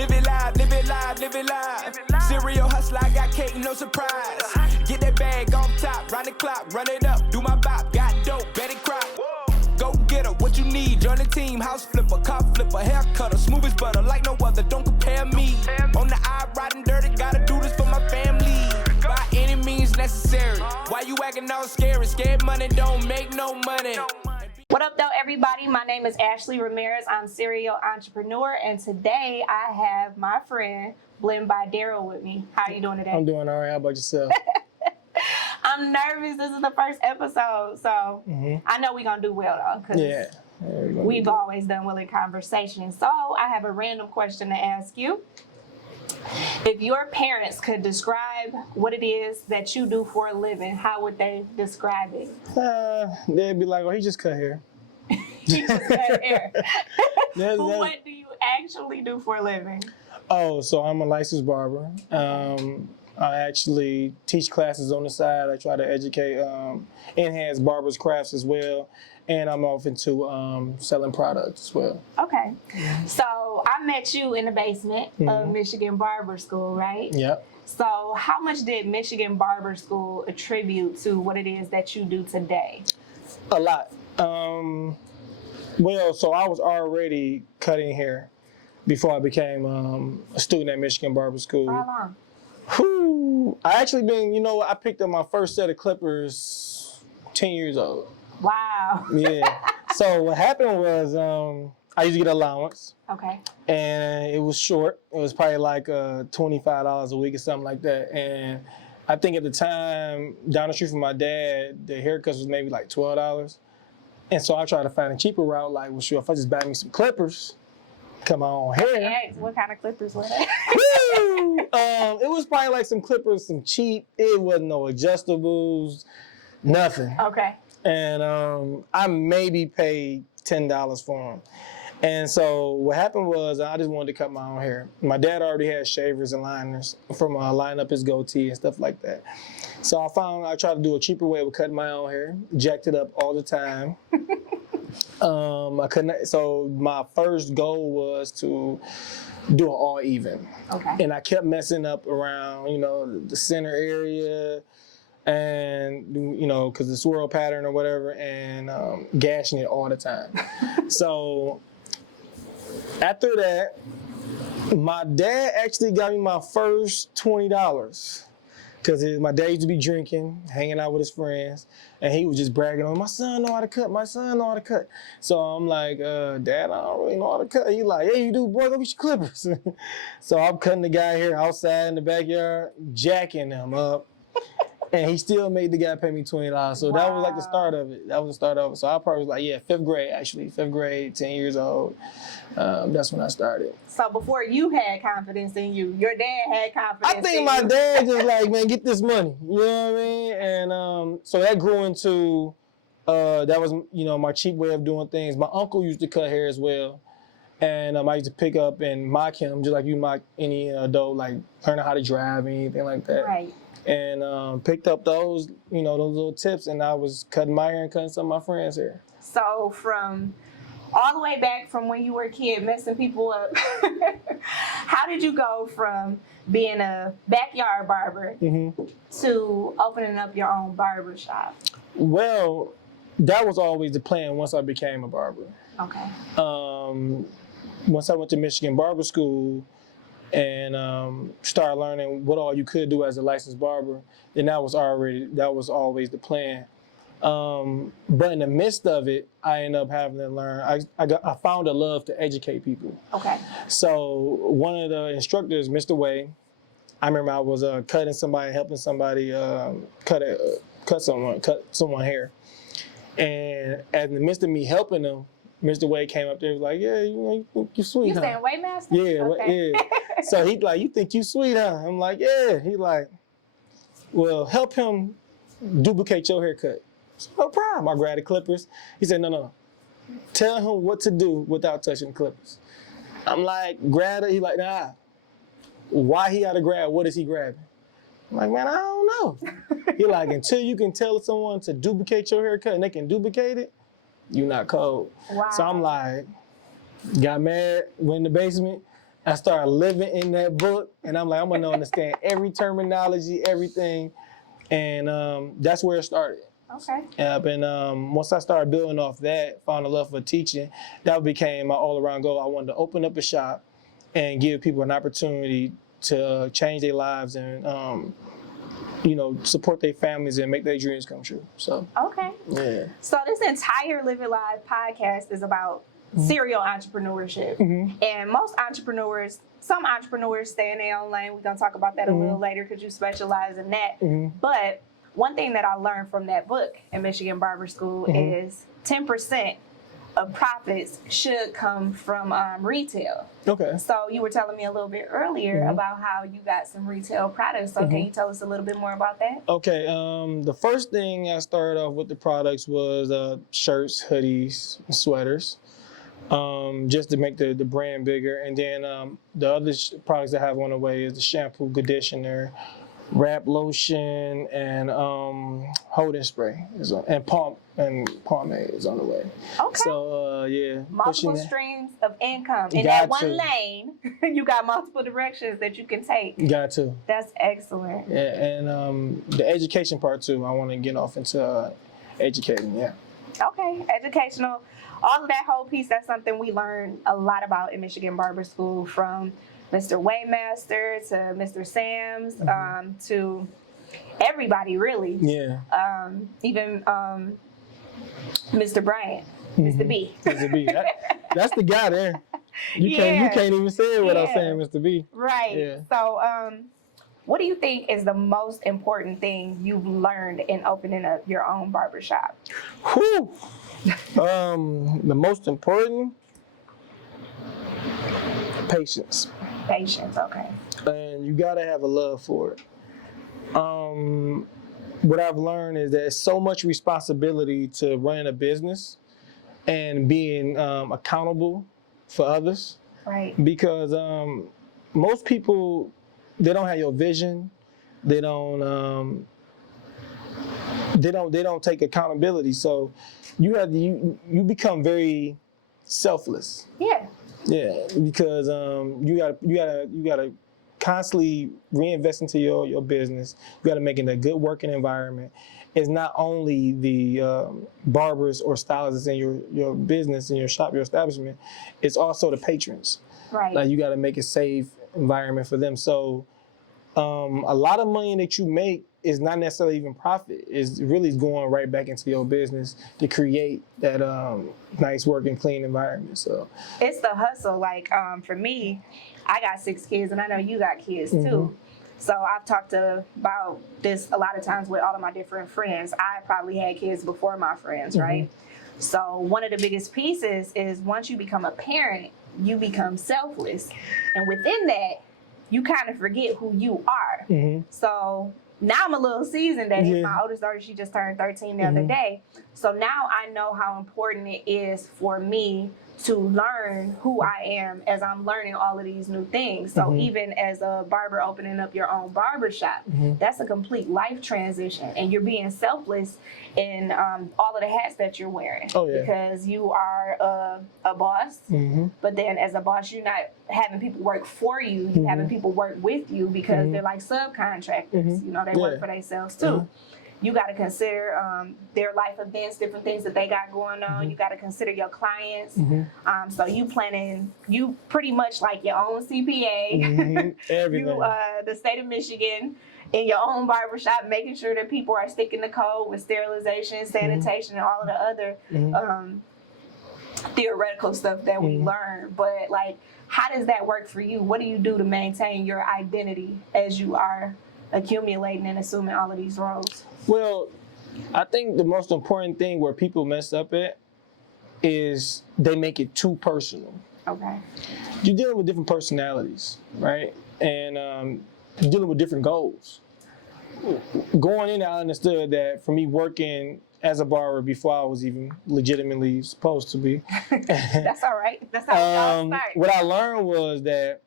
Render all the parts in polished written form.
Live it live, live it live, live it live. Serial hustler, I got cake, no surprise. Get that bag on top, round the clock, run it up, do my bop. Got dope, Betty Crock. Go get her, what you need, join the team. House flipper, car flipper, hair cutter, smooth as butter, like no other, don't compare me. On the eye, riding dirty, gotta do this for my family. By any means necessary. Why you acting all scary? Scared money don't make no money. What up though, everybody? My name is Ashley Ramirez. I'm Serial Entrepreneur, and today I have my friend Blendby Daryl with me. How you doing today? I'm doing all right. How about yourself? I'm nervous. This is the first episode, so I know we're gonna do well though, because we've always done well in conversation. So I have a random question to ask you. If your parents could describe what it is that you do for a living, how would they describe it? They'd be like, "Oh, he just cut hair." He just cut hair. What do you actually do for a living? Oh, so I'm a licensed barber. I actually teach classes on the side. I try to educate, enhance barbers' crafts as well. And I'm off into selling products as well. Okay. So I met you in the basement of Michigan Barber School, right? Yep. So how much did Michigan Barber School attribute to what it is that you do today? A lot. Well, so I was already cutting hair before I became a student at Michigan Barber School. For how long? I actually I picked up my first set of clippers 10 years old. Wow. Yeah. So what happened was I used to get an allowance. Okay. And it was short. It was probably like $25 a week or something like that. And I think at the time, down the street from my dad, the haircuts was maybe like $12. And so I tried to find a cheaper route, like, well, sure, if I just buy me some clippers, cut my own hair. Yes, what kind of clippers were they? It was probably like some clippers, some cheap. It wasn't no adjustables, nothing. Okay. And I maybe paid $10 for them. And so what happened was I just wanted to cut my own hair. My dad already had shavers and liners from lining up his goatee and stuff like that. So I tried to do a cheaper way of cutting my own hair, jacked it up all the time. I couldn't. So my first goal was to do an all even. Okay. And I kept messing up around, the center area, and because the swirl pattern or whatever, and gashing it all the time. So after that, my dad actually got me my first $20 because my dad used to be drinking, hanging out with his friends, and he was just bragging on, my son know how to cut, my son know how to cut. So I'm like, Dad, I don't really know how to cut. He's like, yeah, you do, boy, go get your clippers. So I'm cutting the guy here outside in the backyard, jacking him up. And he still made the guy pay me $20. So that was like the start of it. That was the start of it. So I probably was like, fifth grade, 10 years old. That's when I started. So before you had confidence in you, your dad had confidence in you. I think my dad just like, man, get this money. You know what I mean? And so that grew into, that was, my cheap way of doing things. My uncle used to cut hair as well. And I used to pick up and mock him, just like you mock any adult, like learning how to drive, anything like that. Right. And picked up those, those little tips, and I was cutting my hair and cutting some of my friends' hair. So from all the way back from when you were a kid messing people up, how did you go from being a backyard barber to opening up your own barbershop? Well, that was always the plan once I became a barber. Okay. Once I went to Michigan Barber School and started learning what all you could do as a licensed barber, then that was always the plan. But in the midst of it, I ended up having to learn. I found a love to educate people. Okay. So one of the instructors, Mr. Way, I remember I was helping somebody cut someone hair, and in the midst of me helping them, Mr. Wade came up there and was like, yeah, you think you sweet, huh? You saying Waymaster? Yeah, okay. yeah. So he's like, you think you sweet, huh? I'm like, yeah. He's like, well, help him duplicate your haircut. No problem. I grabbed the clippers. He said, no. Tell him what to do without touching the clippers. I'm like, grab it. He's like, nah. Why he got to grab? What is he grabbing? I'm like, man, I don't know. He's like, until you can tell someone to duplicate your haircut and they can duplicate it, you're not cold. Wow. So I'm like, got mad, went in the basement, I started living in that book, and I'm like, I'm gonna understand every terminology, everything, and that's where it started. Okay. And once I started building off that, found a love for teaching, that became my all-around goal. I wanted to open up a shop and give people an opportunity to change their lives and, support their families and make their dreams come true. So. Okay. Yeah. So this entire Livid Live podcast is about serial entrepreneurship. And some entrepreneurs stay in their own lane. We're going to talk about that a little later because you specialize in that. But one thing that I learned from that book in Michigan Barber School is 10% of profits should come from retail. Okay. So you were telling me a little bit earlier about how you got some retail products. So can you tell us a little bit more about that? Okay. The first thing I started off with the products was shirts, hoodies, sweaters. Just to make the brand bigger. And then the other products I have on the way is the shampoo, conditioner, wrap lotion, and holding spray and pomade is on the way. Okay. So yeah. Multiple streams of income. In that one lane, you got multiple directions that you can take. Got to. That's excellent. Yeah, and the education part too. I want to get off into educating, yeah. Okay, educational. All of that whole piece, that's something we learned a lot about in Michigan Barber School, from Mr. Waymaster to Mr. Sam's to everybody, really. Yeah. Even Mr. Bryant, Mr. B. Mr. B. That's the guy there. You can't even say it without saying Mr. B. Right. Yeah. So what do you think is the most important thing you've learned in opening up your own barbershop? Whew. The most important, patience. Patience, okay. And you gotta have a love for it. What I've learned is that it's so much responsibility to running a business and being accountable for others. Right. Because most people, they don't have your vision. They don't take accountability. So you become very selfless. Yeah. Yeah, because you gotta constantly reinvest into your business. You gotta make it a good working environment. It's not only the barbers or stylists in your business, in your shop, your establishment. It's also the patrons. Right. Like, you gotta make a safe environment for them. So a lot of money that you make is not necessarily even profit. It's really going right back into your business to create that nice working, clean environment. So it's the hustle. Like for me, I got 6 kids, and I know you got kids too. So I've talked about this a lot of times with all of my different friends. I probably had kids before my friends, right? So one of the biggest pieces is once you become a parent, you become selfless, and within that, you kind of forget who you are. So now I'm a little seasoned at it. My oldest daughter, she just turned 13 the other day. So now I know how important it is for me to learn who I am as I'm learning all of these new things. So even as a barber opening up your own barbershop, that's a complete life transition. And you're being selfless in all of the hats that you're wearing. Oh, yeah. Because you are a boss, but then as a boss, you're not having people work for you. You're having people work with you because they're like subcontractors. You know, they work for themselves too. You got to consider their life events, different things that they got going on. You got to consider your clients. So you pretty much like your own CPA. Everything. You, the state of Michigan, in your own barbershop, making sure that people are sticking the code with sterilization, sanitation, and all of the other theoretical stuff that we learn. But like, how does that work for you? What do you do to maintain your identity as you are accumulating and assuming all of these roles? Well, I think the most important thing where people mess up at is they make it too personal. Okay. You're dealing with different personalities, right? And you're dealing with different goals. Going in, I understood that for me working as a barber before I was even legitimately supposed to be. That's all right. That's how it all starts. What I learned was that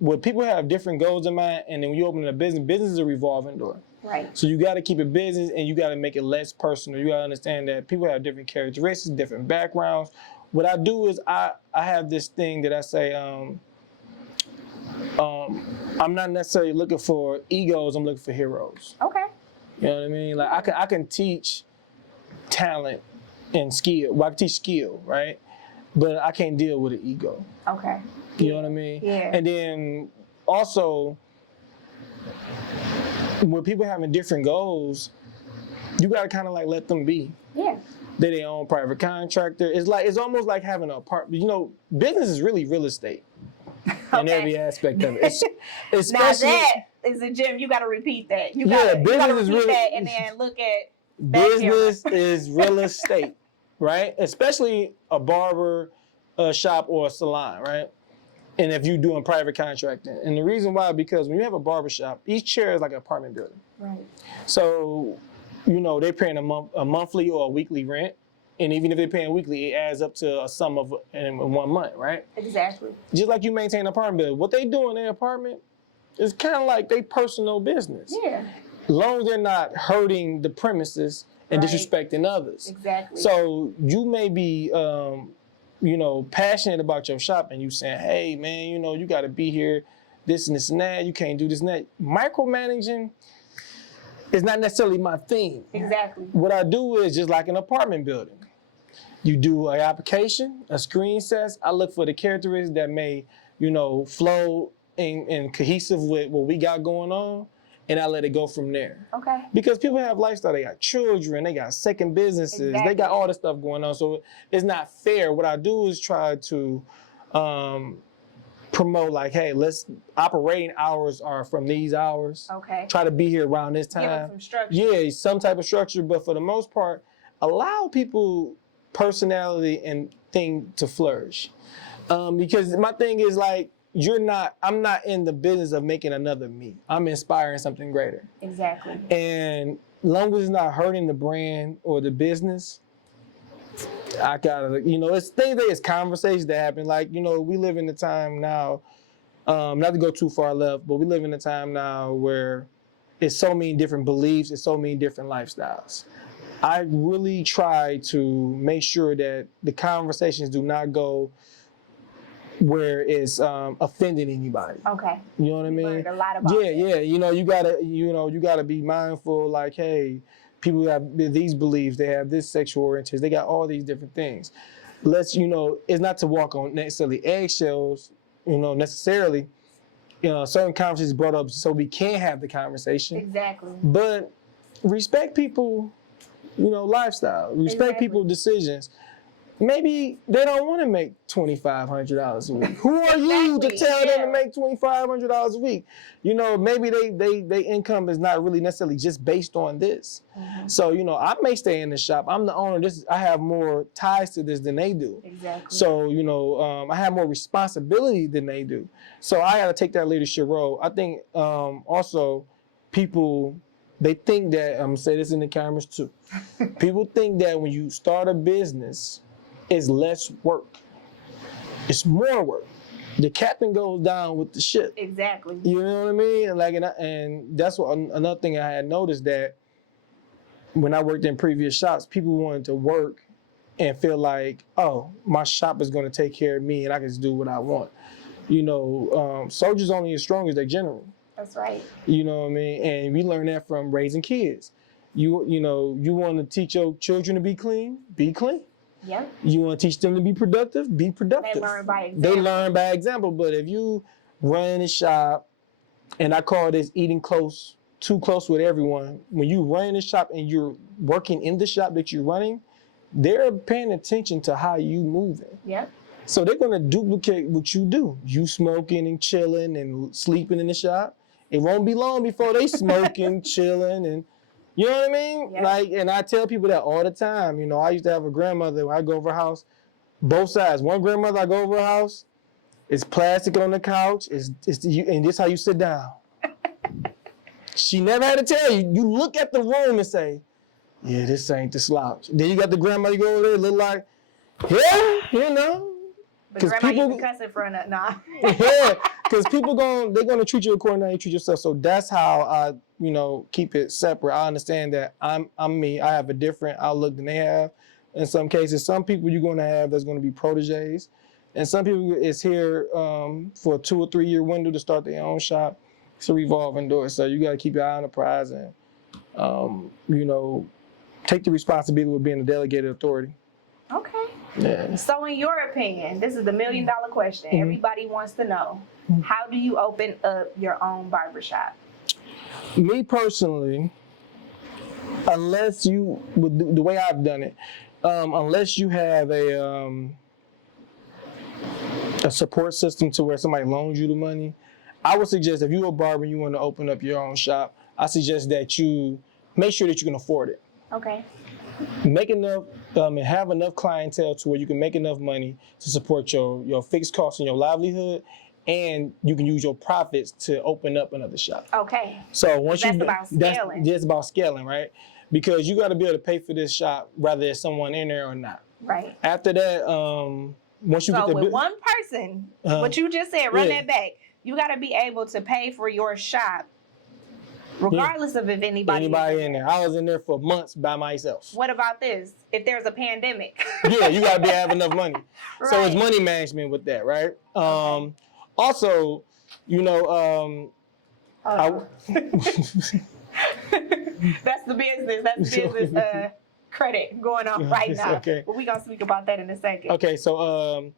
when people have different goals in mind, and then when you open a business is a revolving door. Right. So you got to keep it business, and you got to make it less personal. You got to understand that people have different characteristics, different backgrounds. What I do is I have this thing that I say, I'm not necessarily looking for egos, I'm looking for heroes. Okay. You know what I mean? Like I can teach talent and skill. Well, I can teach skill, right? But I can't deal with an ego. Okay. You know what I mean? Yeah. And then also, when people having different goals, you gotta kind of like let them be. Yeah. They're their own private contractor. It's almost like having an apartment. You know, business is really real estate in every aspect of it. Especially, now that is a gym. You got to repeat that. You gotta repeat that and then look at business is real estate, right? Especially a barber shop or a salon, right? And if you're doing private contracting. And the reason why, because when you have a barber shop, each chair is like an apartment building. Right. So, you know, they're paying a monthly or a weekly rent. And even if they're paying weekly, it adds up to a sum of in 1 month, right? Exactly. Just like you maintain an apartment building. What they do in their apartment is kind of like their personal business. Yeah. As long as they're not hurting the premises and disrespecting others. Exactly. So you may be, you know, passionate about your shop and you saying, hey, man, you know, you got to be here, this and this and that. You can't do this and that. Micromanaging is not necessarily my thing. Exactly. What I do is just like an apartment building. You do an application, a screen test. I look for the characteristics that may, you know, flow and cohesive with what we got going on, and I let it go from there. Okay. Because people have lifestyle, they got children, they got second businesses, they got all this stuff going on, so it's not fair. What I do is try to promote like, hey, operating hours are from these hours. Okay. Try to be here around this time. Give them some structure. Yeah, some type of structure, but for the most part, allow people personality and thing to flourish. Because my thing is like, I'm not in the business of making another me. I'm inspiring something greater. Exactly. And as long as it's not hurting the brand or the business, I gotta, you know, it's things that it's conversations that happen. Like, you know, we live in a time now, not to go too far left, but we live in a time now where it's so many different beliefs, it's so many different lifestyles. I really try to make sure that the conversations do not go where it's offending anybody. Okay. You know what I mean? Learned a lot about it. Yeah. You know, you gotta be mindful. Like, hey, people have these beliefs. They have this sexual orientation. They got all these different things. You know, it's not to walk on necessarily eggshells. You know, necessarily. You know, certain conversations brought up so we can have the conversation. Exactly. But respect people. You know, lifestyle. Respect people's decisions. Maybe they don't want to make $2,500 a week. Who are you to tell them to make $2,500 a week? You know, maybe they income is not really necessarily just based on this. Mm-hmm. So, you know, I may stay in the shop. I'm the owner. I have more ties to this than they do. Exactly. So, you know, I have more responsibility than they do. So I got to take that leadership role. I think also people, they think that, I'm going to say this in the cameras too. People think that when you start a business, it's less work. It's more work. The captain goes down with the ship. Exactly. You know what I mean? Like, and that's what another thing I had noticed, that when I worked in previous shops, people wanted to work and feel like, oh, my shop is going to take care of me and I can just do what I want. You know, soldiers only as strong as their general. That's right. You know what I mean? And we learn that from raising kids. You know, you want to teach your children to be clean? Be clean. Yep. You want to teach them to be productive? Be productive. They learn by example. They learn by example. But if you run a shop, and I call this eating too close with everyone, when you run a shop and you're working in the shop that you're running, they're paying attention to how you moving. Yep. So they're going to duplicate what you do. You smoking and chilling and sleeping in the shop. It won't be long before they smoking, chilling, and you know what I mean? Yep. Like, and I tell people that all the time. You know, I used to have a grandmother when I go over her house, both sides. One grandmother, I go over her house, it's plastic on the couch, and this how you sit down. She never had to tell you. You look at the room and say, yeah, this ain't the slouch. Then you got the grandmother, you go over there, look like, yeah, you know. But grandma used to cuss in front of, nah. Yeah, because people they're going to treat you according to how you treat yourself. So that's how I, you know, keep it separate. I understand that I'm me. I have a different outlook than they have. In some cases, some people you're going to have that's going to be proteges, And some people is here for a 2 or 3 year window to start their own shop. It's a revolving door. So you got to keep your eye on the prize and, take the responsibility with being a delegated authority. Okay. Yeah. So in your opinion, this is the $1 million question. Everybody wants to know, how do you open up your own barbershop? Me personally, unless you, the way I've done it, unless you have a support system to where somebody loans you the money, I would suggest if you're a barber and you want to open up your own shop, I suggest that you make sure that you can afford it. Okay. Make enough and have enough clientele to where you can make enough money to support your fixed costs and your livelihood, and you can use your profits to open up another shop. Okay. So once that's about scaling. That's about scaling, right? Because you got to be able to pay for this shop, whether there's someone in there or not. Right. After that, once you get with one person, what you just said, run that back. You got to be able to pay for your shop, regardless of if anybody in there. I was in there for months by myself. What about this? If there's a pandemic? Yeah, you got to have enough money. Right. So it's money management with that, right? Okay. Also, That's the business. That's business credit going on right now. Okay. But we're going to speak about that in a second. Okay, so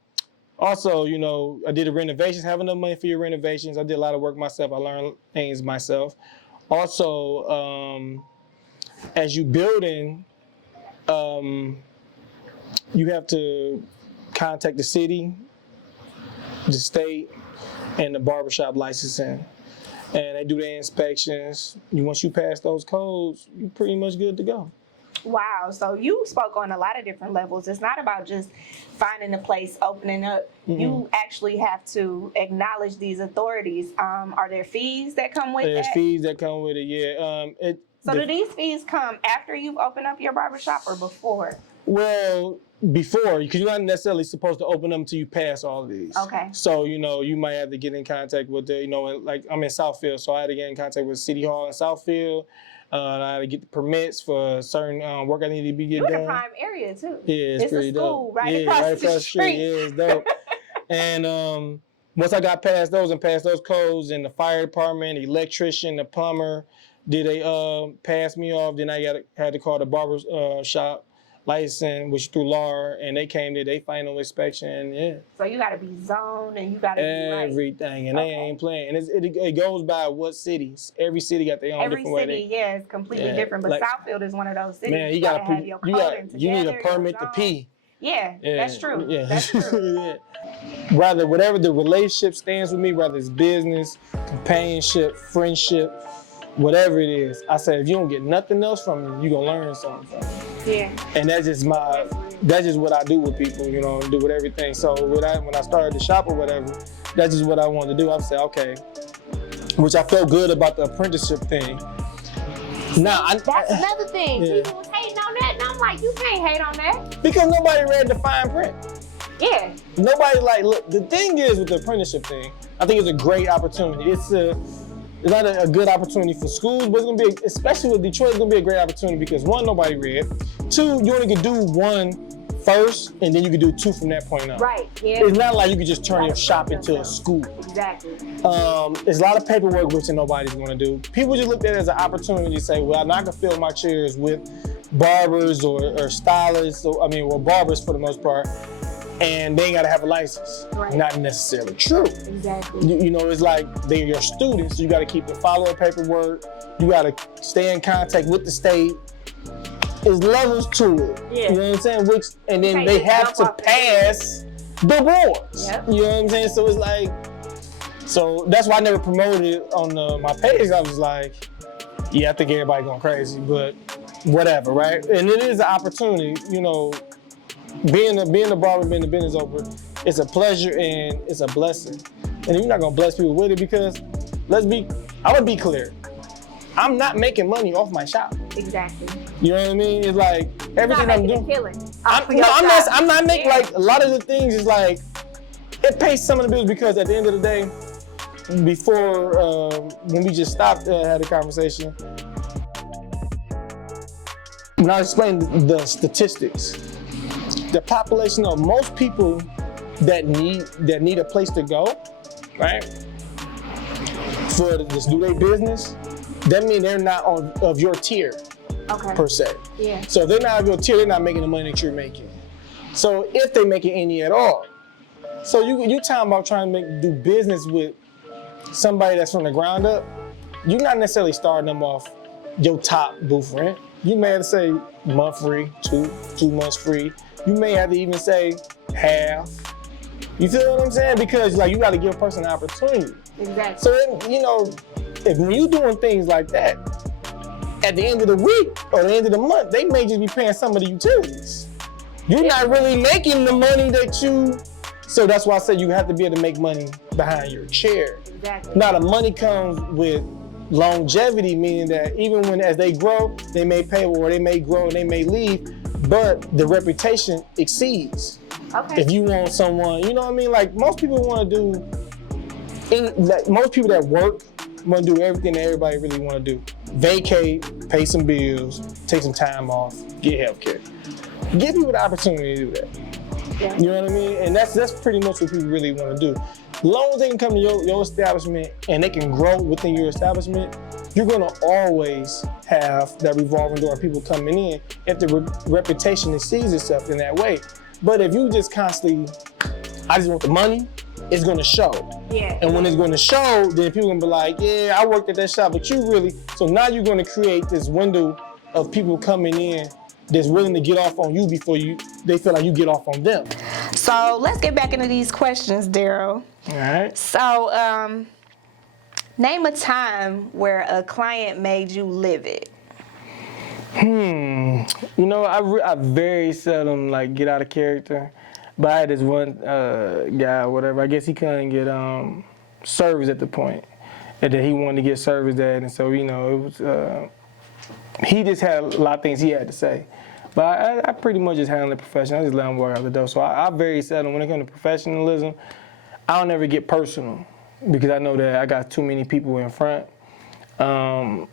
also, I did the renovations, have enough money for your renovations. I did a lot of work myself. I learned things myself. Also, as you building, you have to contact the city, the state, and the barbershop licensing. And they do their inspections. Once you pass those codes, you're pretty much good to go. Wow. So you spoke on a lot of different levels. It's not about just finding a place, opening up. Mm-hmm. You actually have to acknowledge these authorities. Are there fees that come with There's that? fees that come with it, yeah. Do these fees come after you've opened up your barbershop or before? Well, before, because you're not necessarily supposed to open them until you pass all of these. Okay. So, you might have to get in contact with like I'm in Southfield, so I had to get in contact with City Hall in Southfield. I had to get the permits for certain work I needed to be getting done. You're in a prime area, too. Yeah, it's pretty dope. Right across the street. Yeah, it's dope. And once I got past those and passed those codes, and the fire department, the electrician, the plumber, did they pass me off? Then I had to call the barber shop license, which through law, and they came to their final inspection. Yeah. So you got to be zoned and you got to be right. Everything, and they ain't playing. And it goes by what cities. Every city got their own different way. Every city, is completely different. But Southfield is one of those cities. Man, you need a permit to pee. Yeah, that's true. Yeah. That's true. Yeah. Rather, whatever the relationship stands with me, whether it's business, companionship, friendship, whatever it is, I say if you don't get nothing else from me, you're gonna learn something from me. Yeah. And that's just what I do with people, do with everything. So when I started the shop or whatever, that's just what I wanted to do. I said, okay, which I felt good about the apprenticeship thing. That's another thing. Yeah. People was hating on that, and I'm like, you can't hate on that. Because nobody read the fine print. Yeah. Nobody look, the thing is with the apprenticeship thing, I think it's a great opportunity. It's not a good opportunity for schools, but it's gonna be, especially with Detroit, it's gonna be a great opportunity because one, nobody read. Two, you only can do one first, and then you can do two from that point on. Right. Yeah. It's not like you can just turn your shop into a school. Exactly. There's a lot of paperwork which nobody's gonna do. People just looked at it as an opportunity to say, well, I can fill my chairs with barbers or stylists, or barbers for the most part. And they ain't gotta have a license. Right. Not necessarily true. Exactly. It's like they're your students. So you gotta keep the follow-up paperwork. You gotta stay in contact with the state. There's levels to it. Yeah. You know what I'm saying? And then they have to pass the boards. Yep. You know what I'm saying? So it's like, so that's why I never promoted it on my page. I was like, yeah, I think everybody going crazy, but whatever, right? And it is an opportunity, being a barber, being the business owner, it's a pleasure and it's a blessing. And you're not gonna bless people with it because I'm gonna be clear. I'm not making money off my shop. Exactly. You know what I mean? It's like everything I'm doing. I'm not making like a lot of the things is like it pays some of the bills because at the end of the day, before when we just stopped had a conversation, when I explained the statistics, the population of most people that need a place to go, right? For just do their business, that means they're not of your tier, per se. Yeah. So if they're not of your tier, they're not making the money that you're making. So if they making any at all, so you talking about trying to do business with somebody that's from the ground up, you're not necessarily starting them off your top booth rent. You may have to say month free, two months free. You may have to even say half. You feel what I'm saying? Because like you got to give a person an opportunity. Exactly. So if when you doing things like that, at the end of the week or the end of the month, they may just be paying some of the utilities. You're not really making the money that you. So that's why I said you have to be able to make money behind your chair. Exactly. Now the money comes with longevity, meaning that even as they grow, they may pay or they may grow and they may leave, but the reputation exceeds. Okay. If you want someone, you know what I mean? Like most people want to do, most people that work want to do everything that everybody really want to do. Vacate, pay some bills, take some time off, get healthcare. Give people the opportunity to do that. Yeah. You know what I mean? And that's pretty much what people really want to do. As long as they can come to your establishment and they can grow within your establishment, you're going to always have that revolving door of people coming in if the reputation exceeds itself in that way. But if you just constantly, I just want the money, it's going to show. Yeah. And when it's going to show, then people going to be like, yeah, I worked at that shop, but you really, so now you're going to create this window of people coming in that's willing to get off on you before they feel like you get off on them. So let's get back into these questions, Daryl. All right. So name a time where a client made you livid. You know, I very seldom like get out of character, but I had this one guy, whatever. I guess he couldn't get service at the point that he wanted to get service at, and so it was. He just had a lot of things he had to say. But I pretty much just handle it professional. I just let him walk out the door. So I very seldom, when it comes to professionalism, I don't ever get personal because I know that I got too many people in front and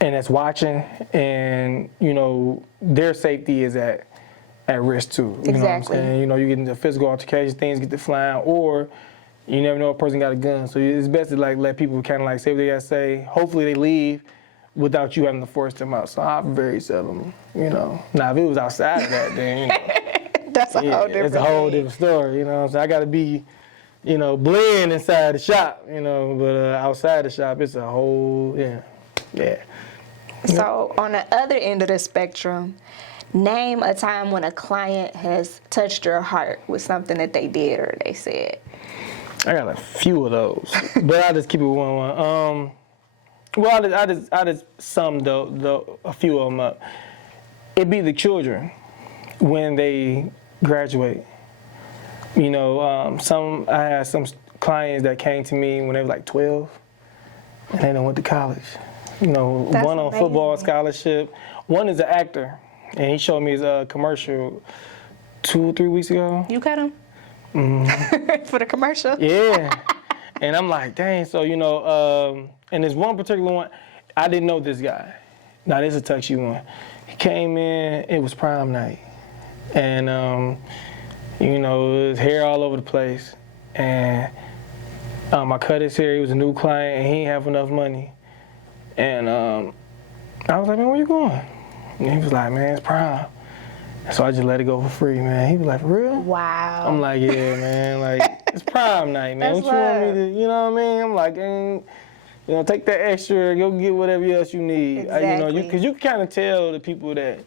that's watching, and, their safety is at risk too. You know what I'm saying? You get into physical altercations, things get to flying, or you never know if a person got a gun. So it's best to let people kind of say what they got to say. Hopefully they leave without you having to force them out. So I very seldom, Now, if it was outside of that, then, That's a whole different it's a whole different story, So I got to be, blend inside the shop, but outside the shop, it's a whole, yeah. So on the other end of the spectrum, name a time when a client has touched your heart with something that they did or they said. I got a few of those, but I'll just keep it one. Well, I just summed a few of them up. It'd be the children when they graduate. I had some clients that came to me when they were like 12, and they done went to college. One on football scholarship. One is an actor, and he showed me his commercial 2 or 3 weeks ago. You cut him? Mm-hmm. For the commercial? Yeah. And I'm like, dang. So, and there's one particular one, I didn't know this guy. Now, this is a touchy one. He came in, it was prom night. And, his hair all over the place. And I cut his hair. He was a new client, and he didn't have enough money. And I was like, man, where you going? And he was like, man, it's prom. So I just let it go for free, man. He was like, for real? Wow. I'm like, yeah, man. Like, it's prom night, man. That's what you want me to, you know what I mean? I'm like, take that extra, go get whatever else you need. Exactly. Because you can kind of tell the people that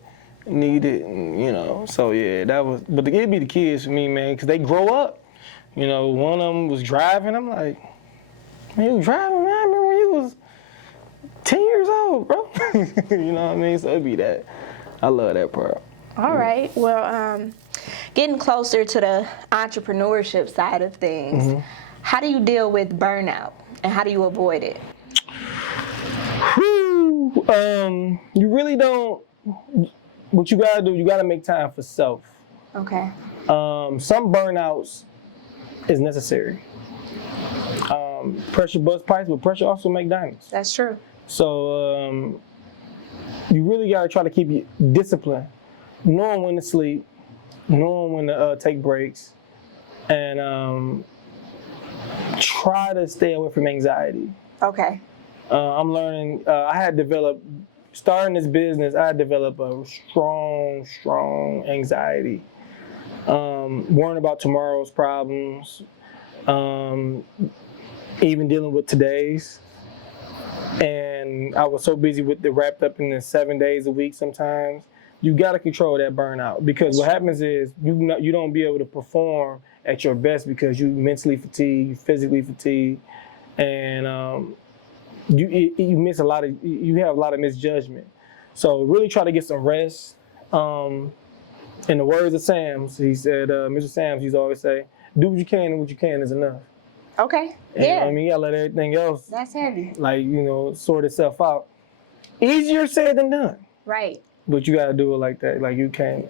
need it, and, So, yeah, but it'd be the kids for me, man, because they grow up. One of them was driving. I'm like, man, you was driving, man? I remember when you was 10 years old, bro. You know what I mean? So it'd be that. I love that part. All right. Well, getting closer to the entrepreneurship side of things, how do you deal with burnout and how do you avoid it? You really don't. What you gotta do, you gotta make time for self. Okay. Some burnouts is necessary. Pressure busts pipes, but pressure also make diamonds. That's true. So you really gotta try to keep your discipline, knowing when to sleep, knowing when to take breaks, and try to stay away from anxiety. Okay. I'm learning. Starting this business, I developed a strong anxiety. Worrying about tomorrow's problems, even dealing with today's. And I was so busy with it, wrapped up in the 7 days a week sometimes. You got to control that burnout, because what happens is you don't be able to perform at your best because you mentally fatigued, you physically fatigued, and you miss you have a lot of misjudgment. So really try to get some rest. In the words of Sam's, he said, Mr. Sam's used to always say, do what you can, and what you can is enough. Okay. And, yeah. I mean, you gotta let everything else, that's heavy. like, sort itself out. Easier said than done. Right. But you gotta do it like that. Like, you can't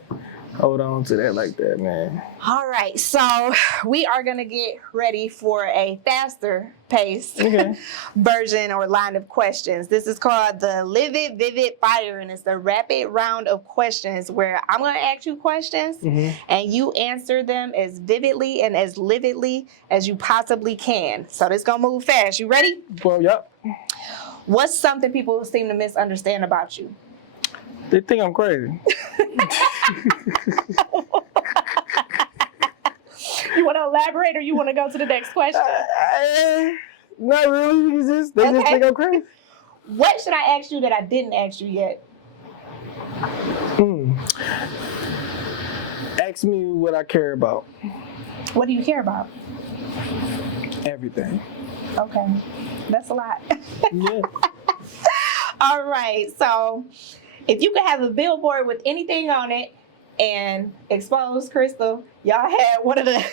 hold on to that like that, man. All right, so we are gonna get ready for a faster paced version or line of questions. This is called the Livid Vivid Fire, and it's a rapid round of questions where I'm gonna ask you questions and you answer them as vividly and as lividly as you possibly can. So this gonna move fast. You ready? Well, yep. What's something people seem to misunderstand about you? They think I'm crazy. You want to elaborate, or you want to go to the next question? Not really. They just think I'm crazy. What should I ask you that I didn't ask you yet? Ask me what I care about. What do you care about? Everything. Okay. That's a lot. Yeah. All right. So if you could have a billboard with anything on it and expose Crystal, y'all had one of the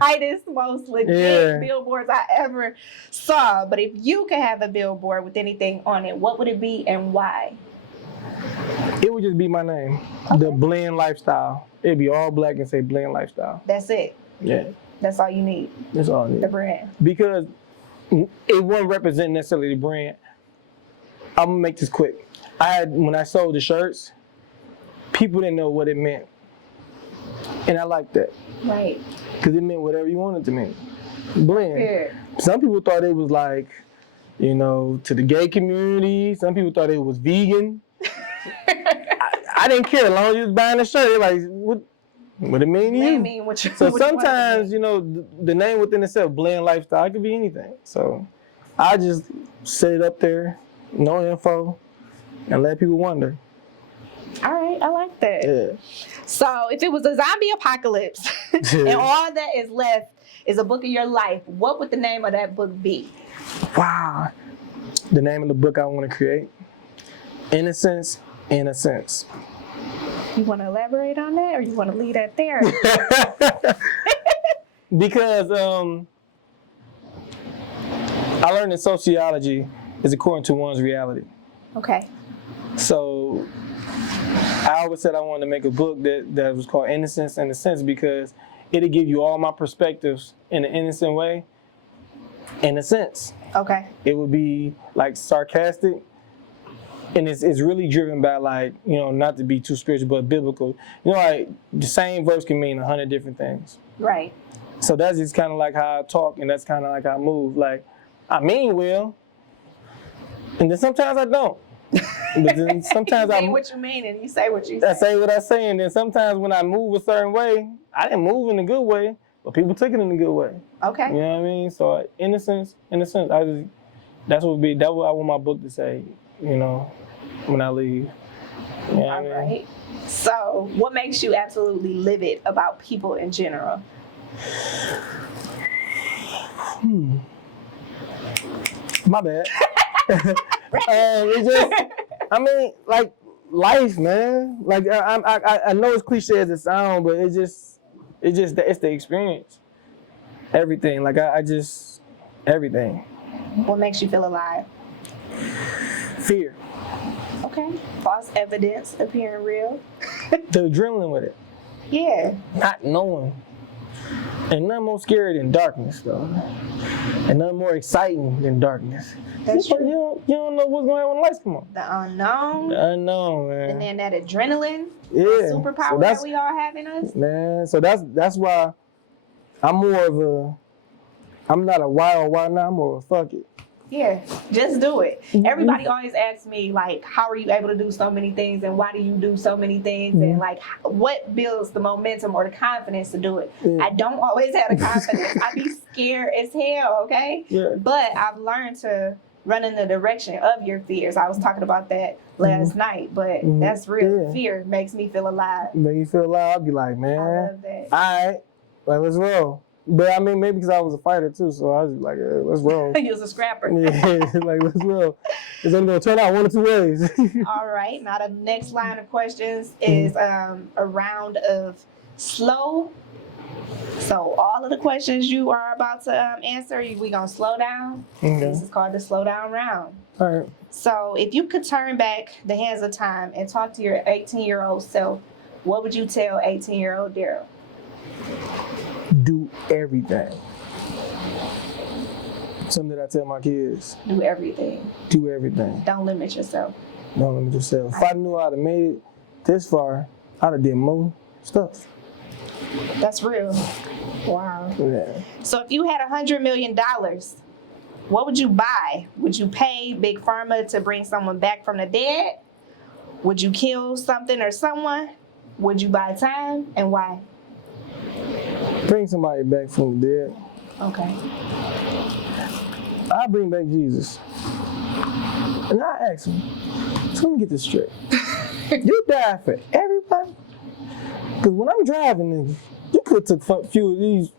tightest, most legit billboards I ever saw. But if you could have a billboard with anything on it, what would it be and why? It would just be my name. The Blend Lifestyle. It'd be all black and say Blend Lifestyle. That's it. Yeah. That's all you need. That's all I need. The brand. Because it wouldn't represent necessarily the brand. I'm gonna make this quick. When I sold the shirts, people didn't know what it meant. And I like that. Right. Because it meant whatever you wanted to mean. Blend. Yeah. Some people thought it was like, to the gay community. Some people thought it was vegan. I didn't care as long as you was buying the shirt. They're like, what it mean to you? Mean what you so sometimes, the name within itself, Blend Lifestyle, it could be anything. So I just set it up there, no info, and let people wonder. All right, I like that. Yeah. So if it was a zombie apocalypse and all that is left is a book of your life, what would the name of that book be? Wow. The name of the book I want to create, Innocence in a Sense. You want to elaborate on that, or you want to leave that there? Because I learned that sociology is according to one's reality. Okay. So I always said I wanted to make a book that was called Innocence in a Sense, because it'll give you all my perspectives in an innocent way, in a sense. Okay. It would be like sarcastic, and it's really driven by, like, not to be too spiritual, but biblical. Like the same verse can mean 100 different things. Right. So that's just kind of like how I talk, and that's kind of like how I move. Like, I mean well, and then sometimes I don't. But then sometimes you mean what you mean, and you say what you say. I say what I say, and then sometimes when I move a certain way, I didn't move in a good way, but people took it in a good way. Okay. You know what I mean? So innocence, that's what I want my book to say, when I leave. You know All right. So what makes you absolutely livid about people in general? My bad. It's just, like life, man. Like I know it's cliche as it sounds, but it's the experience. Everything. Like everything. What makes you feel alive? Fear. Okay. False evidence appearing real. The adrenaline with it. Yeah. Not knowing. And nothing more scary than darkness, though. And nothing more exciting than darkness. That's true. You don't know what's going on when the lights come on. The unknown. The unknown, man. And then that adrenaline. Yeah. Superpower that we all have in us. Man, so that's why I'm not a why or why not, I'm more of a fuck it. Yeah, just do it. Everybody always asks me, like, how are you able to do so many things and why do you do so many things and like what builds the momentum or the confidence to do it? I don't always have the confidence. I be scared as hell, okay? But I've learned to run in the direction of your fears. I was talking about that last night, but that's real. Fear makes me feel alive. Make you feel alive, I'll be like, man, I love that. all right, like, let's roll. But I mean, maybe because I was a fighter too, so I was like, let's roll. You was a scrapper. Yeah, like, let's roll. It's only going to turn out one of two ways. All right, now the next line of questions is a round of slow. So all of the questions you are about to answer, we going to slow down. This is called the slow down round. All right. So if you could turn back the hands of time and talk to your 18-year-old self, what would you tell 18-year-old Daryl? Do everything. Something that I tell my kids. Do everything. Do everything. Don't limit yourself. Don't limit yourself. If I knew I'd have made it this far, I'd have did more stuff. That's real. Wow. Yeah. So if you had $100 million, what would you buy? Would you pay Big Pharma to bring someone back from the dead? Would you kill something or someone? Would you buy time, and why? Bring somebody back from the dead. Okay. I bring back Jesus. And I ask him, so let me get this straight. You died for everybody? Because when I'm driving, nigga, you could have took a few of these.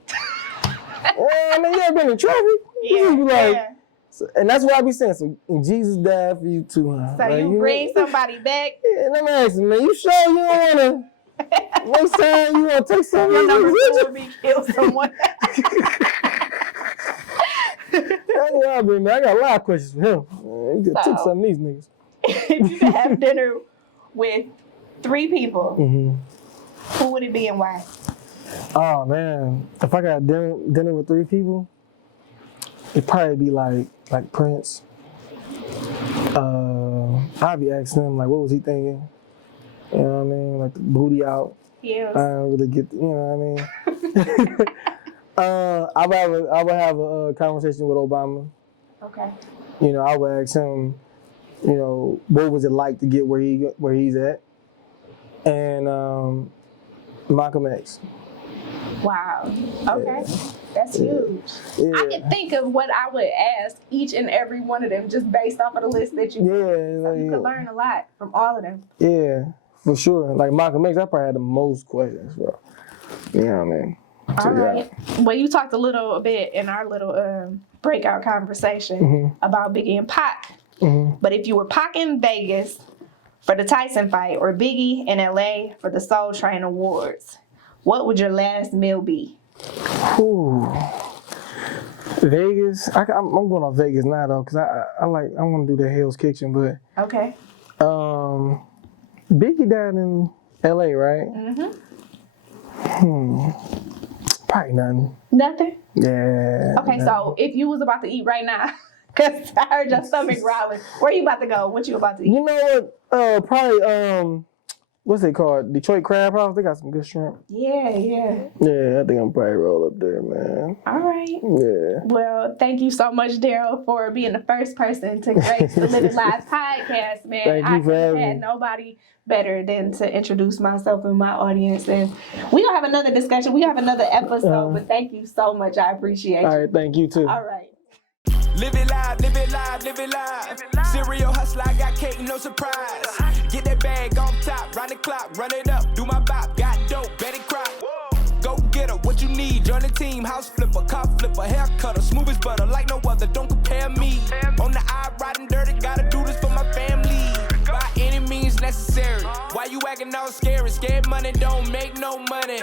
I mean, you ever been in traffic? And that's what I be saying. So Jesus died for you too, huh? So like, you bring somebody back? Yeah, and I'm asking, man, you sure you don't want to? Next time you want to take something? Your number 2 would be kill someone. I got a lot of questions for him. Man, you could take some of these niggas. If you could have dinner with 3 people, who would it be and why? Oh man, if I got dinner with 3 people, it'd probably be like Prince. I'd be asking him like, what was he thinking? You know what I mean? Like the booty out. Yes. I don't really get, you know what I mean? I would have a conversation with Obama. Okay. You know, I would ask him, you know, what was it like to get where he's at? And Malcolm X. Wow. Okay. That's huge. Yeah. I can think of what I would ask each and every one of them just based off of the list that you gave. So you could learn a lot from all of them. Yeah, for sure. Like Malcolm X, I probably had the most questions, bro. You know what I mean? All right. Well, you talked a little bit in our little breakout conversation about Biggie and Pac. But if you were Pac in Vegas for the Tyson Fight or Biggie in LA for the Soul Train Awards, what would your last meal be? Ooh, Vegas. I'm going on Vegas now though, cause I want to do the Hell's Kitchen, but okay. Biggie died in LA, right? Probably nothing. Nothing? Yeah. Okay, so if you was about to eat right now, cause I heard your stomach growling, where you about to go? What you about to eat? You know what? Probably what's it called? Detroit Crab House. They got some good shrimp. Yeah. Yeah, I think I'm probably roll up there, man. All right. Yeah. Well, thank you so much, Daryl, for being the first person to grace the Livid Live Podcast, man. Thank you for having me. I had nobody better than to introduce myself and my audience. And we're going to have another discussion. We have another episode, but thank you so much. I appreciate you. All right, thank you too. All right. Live it live, live it live, live it live. Serial hustler, I got cake, no surprise. Get that bag on top, round the clock, run it up, do my bop, got dope, Betty Crop. Go get her, what you need, join the team, house flipper, car flipper, hair cutter, smooth as butter, like no other, don't compare me. On the eye, riding dirty, gotta do this for my family. By any means necessary. Why you acting all scary? Scared money don't make no money.